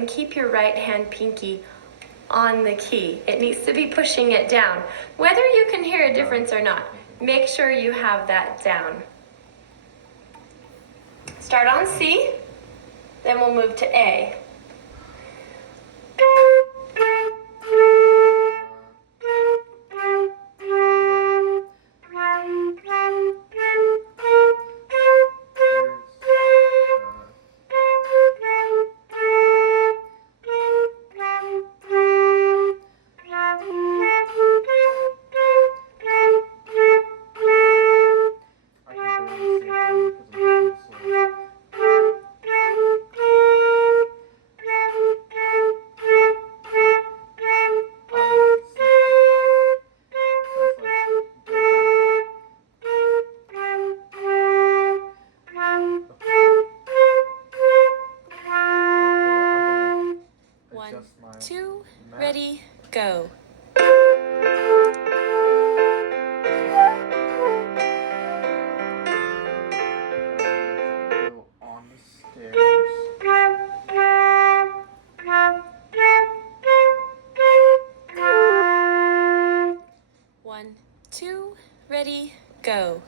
And keep your right hand pinky on the key. It needs to be pushing it down. Whether you can hear a difference or not, make sure you have that down. Start on C, then we'll move to A. Two, ready, go. On the stairs. 1, 2, ready, go.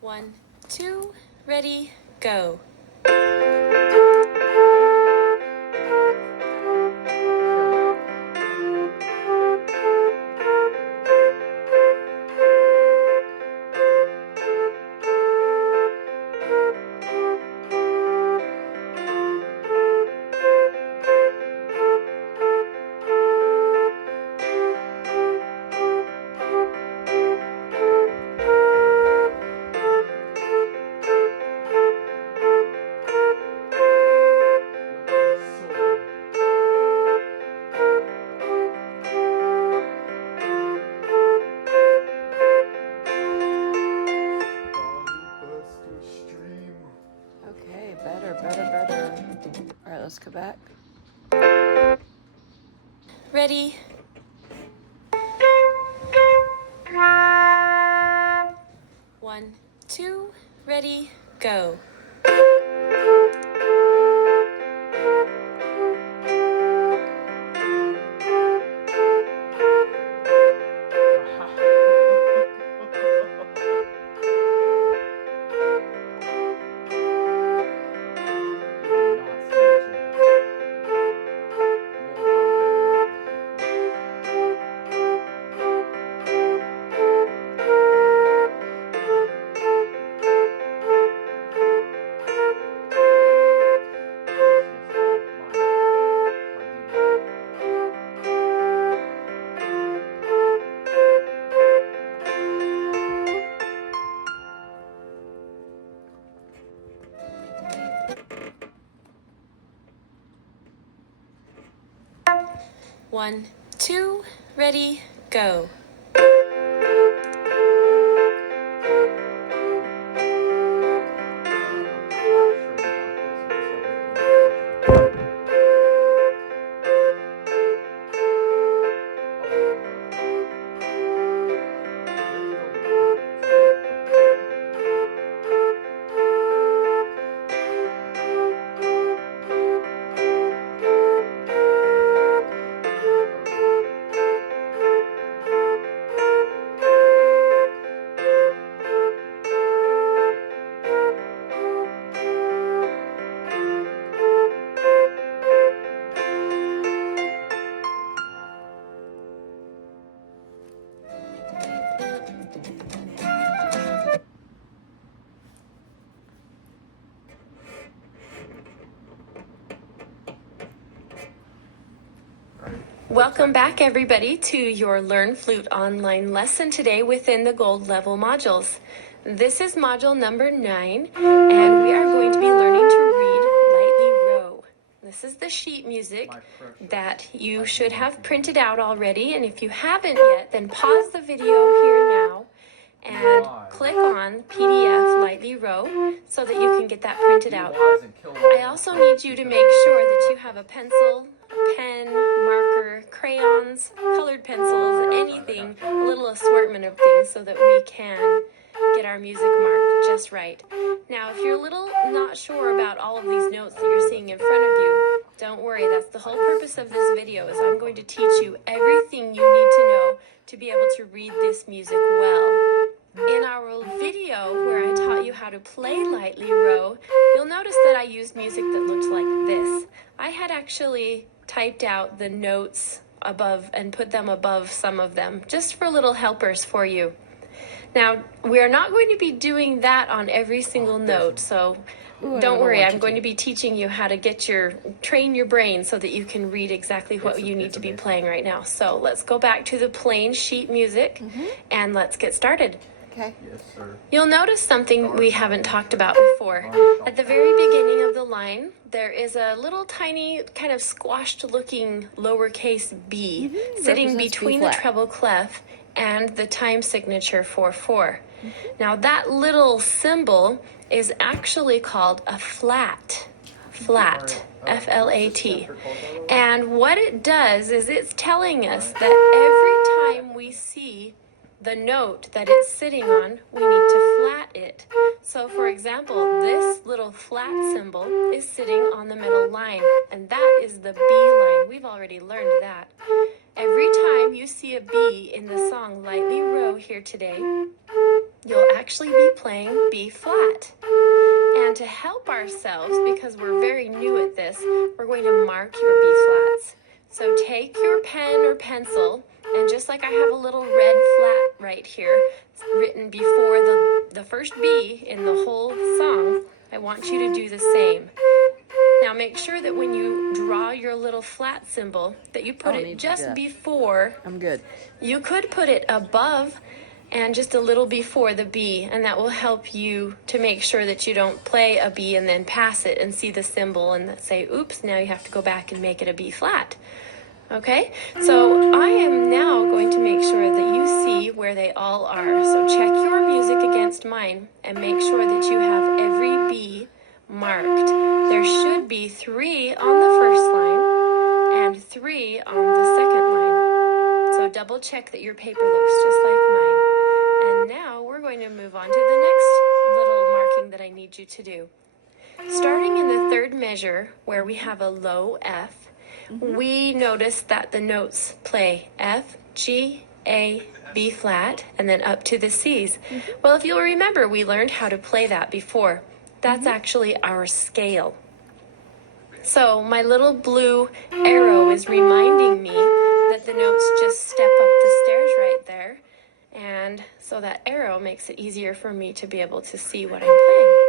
1, 2, ready, go. Okay, better. All right, let's go back. Ready. One, two, ready, go. One, two, ready, go. Welcome back, everybody, to your Learn Flute online lesson today within the Gold Level modules. This is module number 9, and we are going to be learning to read Lightly Row. This is the sheet music that you should have printed out already, and if you haven't yet, then pause the video here now and click on PDF Lightly Row so that you can get that printed out. I also need you to make sure that you have a pencil, pen, marker, crayons, colored pencils, anything, a little assortment of things so that we can get our music marked just right. Now, if you're a little not sure about all of these notes that you're seeing in front of you, don't worry, that's the whole purpose of this video, is I'm going to teach you everything you need to know to be able to read this music well. In our video where I taught you how to play Lightly Row, you'll notice that I used music that looked like this. I had actually typed out the notes above and put them above some of them, just for little helpers for you. Now, we are not going to be doing that on every single note, so don't worry, I'm going to be teaching you how to train your brain so that you can read exactly what you need to be playing right now. So let's go back to the plain sheet music and let's get started. Okay. Yes, sir. You'll notice something we haven't talked about before. At the very beginning of the line, there is a little tiny kind of squashed looking lowercase b sitting between the treble clef and the time signature 4/4. Now that little symbol is actually called a flat. Flat. F-L-A-T. And what it does is it's telling us that every time we see the note that it's sitting on, we need to flat it. So for example, this little flat symbol is sitting on the middle line, and that is the B line. We've already learned that. Every time you see a B in the song Lightly Row here today, you'll actually be playing B flat. And to help ourselves, because we're very new at this, we're going to mark your B flats. So take your pen or pencil, and just like I have a little red flat right here, it's written before the first B in the whole song, I want you to do the same. Now make sure that when you draw your little flat symbol, that you put it just before. I'm good. You could put it above and just a little before the B, and that will help you to make sure that you don't play a B and then pass it and see the symbol and say, oops, now you have to go back and make it a B flat. Okay, so I am now going to make sure that you see where they all are. So check your music against mine and make sure that you have every B marked. There should be 3 on the first line and 3 on the second line. So double check that your paper looks just like mine. And now we're going to move on to the next little marking that I need you to do. Starting in the third measure where we have a low F, we notice that the notes play F, G, A, B flat, and then up to the C's. Well, if you'll remember, we learned how to play that before. That's actually our scale. So my little blue arrow is reminding me that the notes just step up the stairs right there. And so that arrow makes it easier for me to be able to see what I'm playing.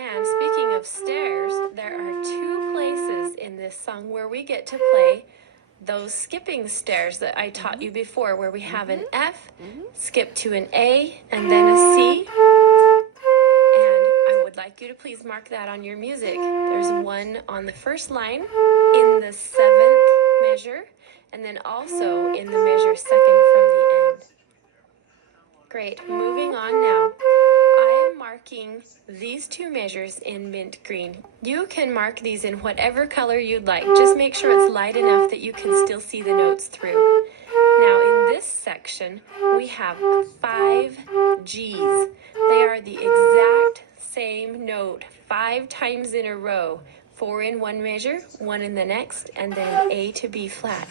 And speaking of stairs, there are 2 places in this song where we get to play those skipping stairs that I taught you before, where we have an F, skip to an A, and then a C. And I would like you to please mark that on your music. There's one on the first line in the 7th measure, and then also in the measure second from the end. Great, moving on now. I am marking these 2 measures in mint green. You can mark these in whatever color you'd like. Just make sure it's light enough that you can still see the notes through. Now in this section, we have 5 G's. They are the exact same note 5 times in a row. 4 in one measure, 1 in the next, and then A to B flat.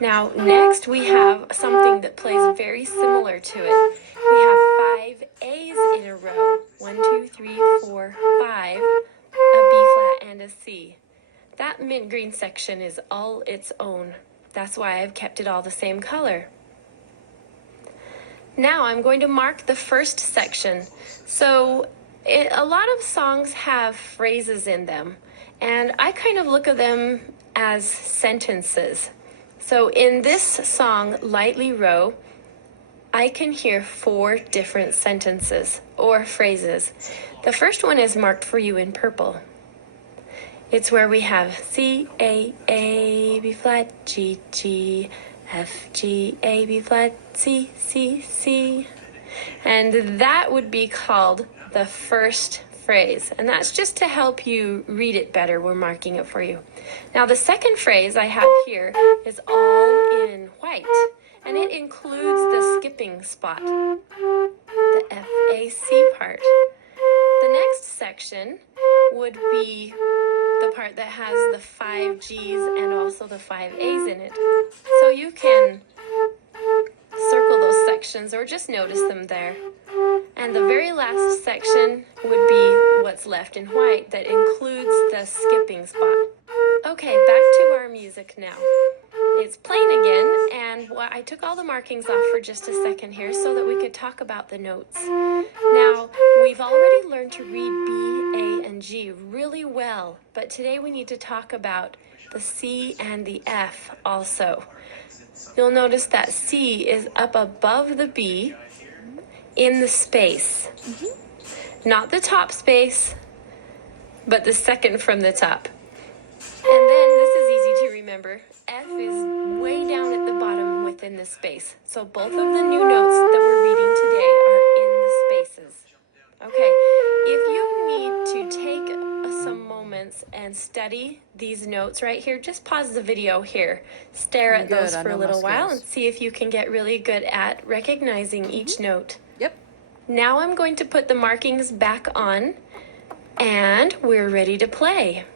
Now next we have something that plays very similar to it. We have 5 A's in a row. 1, 2, 3, 4, 5. A B flat and a C. That mint green section is all its own. That's why I've kept it all the same color. Now I'm going to mark the first section. So a lot of songs have phrases in them, and I kind of look at them as sentences. So in this song, Lightly Row, I can hear 4 different sentences or phrases. The first one is marked for you in purple. It's where we have C, A, B flat, G, G, F, G, A, B flat, C, C, C. And that would be called the first phrase. And that's just to help you read it better. We're marking it for you. Now, the second phrase I have here is all in white. And it includes the skipping spot, the F-A-C part. The next section would be the part that has the 5 G's and also the 5 A's in it. So you can circle those sections or just notice them there. And the very last section would be what's left in white that includes the skipping spot. Okay, back to our music now. It's playing again, and I took all the markings off for just a second here so that we could talk about the notes. Now, we've already learned to read B, A, and G really well, but today we need to talk about the C and the F also. You'll notice that C is up above the B in the space. Not the top space, but the second from the top. And then, this is easy to remember, F is way down at the bottom within the space. So both of the new notes that we're reading today are in the spaces. Okay, if you need to take some moments and study these notes right here, just pause the video here. Stare at those for a little while and see if you can get really good at recognizing each note. Yep. Now I'm going to put the markings back on and we're ready to play.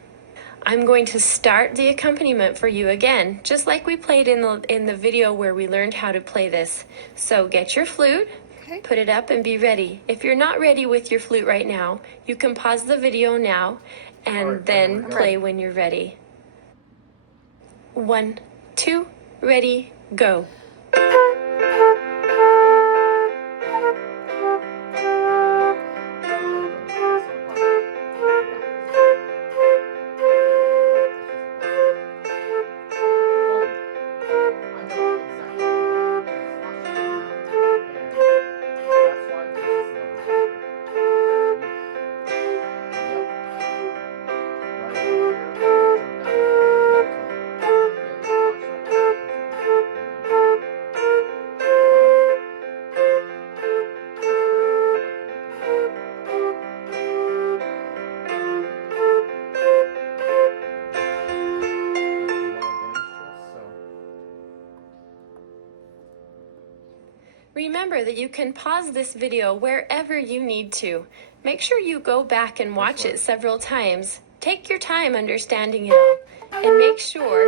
I'm going to start the accompaniment for you again, just like we played in the video where we learned how to play this. So get your flute, Okay. put it up and be ready. If you're not ready with your flute right now, you can pause the video now and then play when you're ready. 1, 2, ready, go. Remember that you can pause this video wherever you need to. Make sure you go back and watch it several times. Take your time understanding it all, and make sure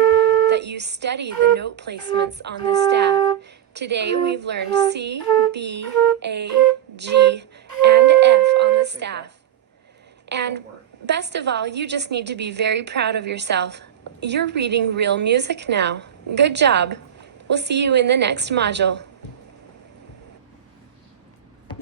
that you study the note placements on the staff. Today we've learned C, B, A, G, and F on the staff. And best of all, you just need to be very proud of yourself. You're reading real music now. Good job. We'll see you in the next module.